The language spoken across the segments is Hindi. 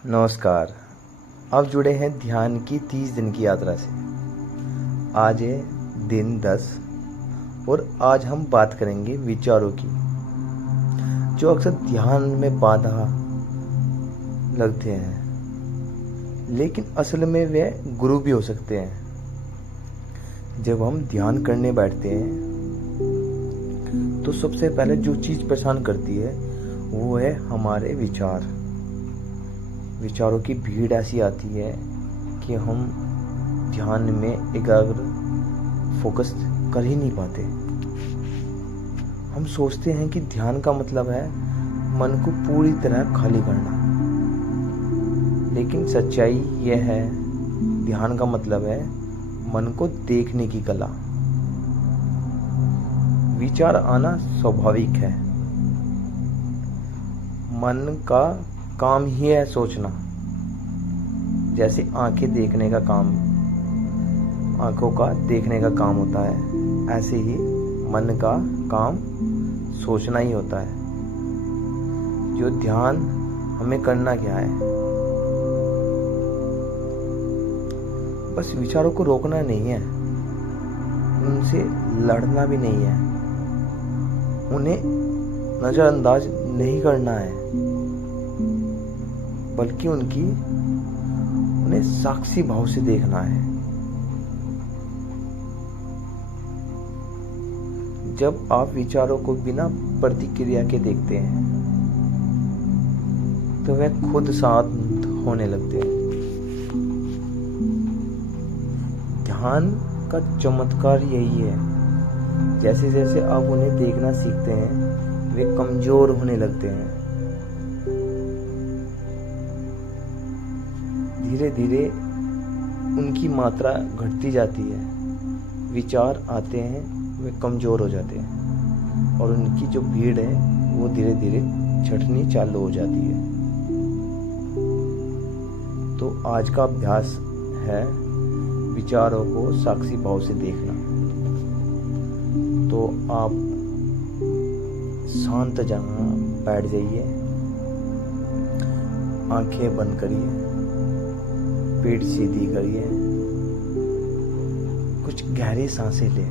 नमस्कार। आप जुड़े हैं ध्यान की 30 दिन की यात्रा से। आज है दिन 10 और आज हम बात करेंगे विचारों की, जो अक्सर ध्यान में बाधा लगते हैं, लेकिन असल में वे गुरु भी हो सकते हैं। जब हम ध्यान करने बैठते हैं तो सबसे पहले जो चीज़ परेशान करती है वो है हमारे विचारों की भीड़ ऐसी आती है कि हम ध्यान में एकाग्र फोकस कर ही नहीं पाते। हम सोचते हैं कि ध्यान का मतलब है मन को पूरी तरह खाली करना, लेकिन सच्चाई यह है ध्यान का मतलब है मन को देखने की कला। विचार आना स्वाभाविक है। मन का काम ही है सोचना। जैसे आंखें देखने का काम, आंखों का देखने का काम होता है, ऐसे ही मन का काम सोचना ही होता है। जो ध्यान हमें करना क्या है, बस विचारों को रोकना नहीं है, उनसे लड़ना भी नहीं है, उन्हें नजरअंदाज नहीं करना है, बल्कि उन्हें साक्षी भाव से देखना है। जब आप विचारों को बिना प्रतिक्रिया के देखते हैं तो वे खुद शांत होने लगते हैं। ध्यान का चमत्कार यही है, जैसे जैसे आप उन्हें देखना सीखते हैं वे कमजोर होने लगते हैं। धीरे धीरे उनकी मात्रा घटती जाती है। विचार आते हैं, वे कमजोर हो जाते हैं और उनकी जो भीड़ है वो धीरे धीरे छटनी चालू हो जाती है। तो आज का अभ्यास है विचारों को साक्षी भाव से देखना। तो आप शांत जगह बैठ जाइए, आंखें बंद करिए, पीठ सीधी करिए, कुछ गहरी सांसें लें।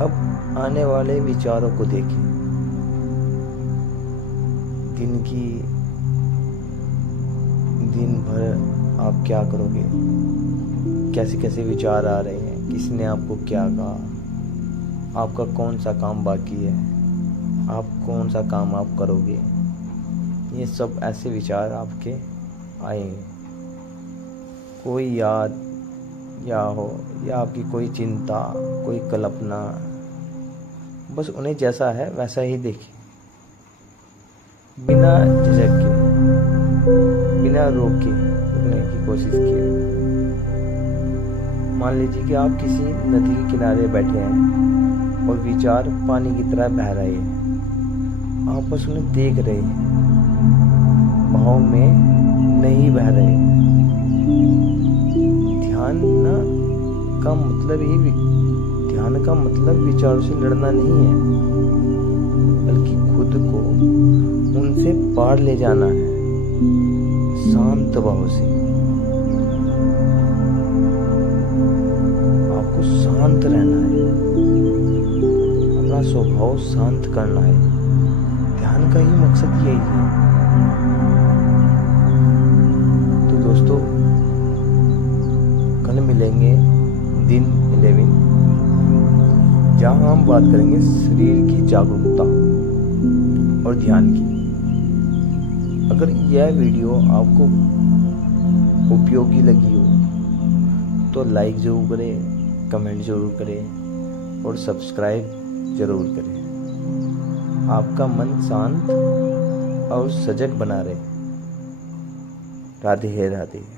अब आने वाले विचारों को देखिए। दिन भर आप क्या करोगे, कैसे कैसे विचार आ रहे हैं, किसने आपको क्या कहा, आपका कौन सा काम बाकी है, आप कौन सा काम आप करोगे, ये सब ऐसे विचार आपके आएंगे। कोई याद या आपकी कोई चिंता, कोई कल्पना, बस उन्हें जैसा है वैसा ही देखिए, बिना झिझक के, बिना रोकने की कोशिश किए। मान लीजिए कि आप किसी नदी के किनारे बैठे हैं और विचार पानी की तरह बह रहे हैं। आप बस उन्हें देख रहे हैं, भाव में नहीं बह रहे। ध्यान का मतलब विचारों से लड़ना नहीं है, बल्कि खुद को उनसे पार ले जाना है, शांत भाव से। आपको शांत रहना है, अपना स्वभाव शांत करना है। ध्यान का ही मकसद यही है। तो दोस्तों, कल मिलेंगे दिन 11, जहां हम बात करेंगे शरीर की जागरूकता और ध्यान की। अगर यह वीडियो आपको उपयोगी लगी हो तो लाइक जरूर करें, कमेंट जरूर करें और सब्सक्राइब जरूर करें। आपका मन शांत और सजग बना रहे। राधे राधे।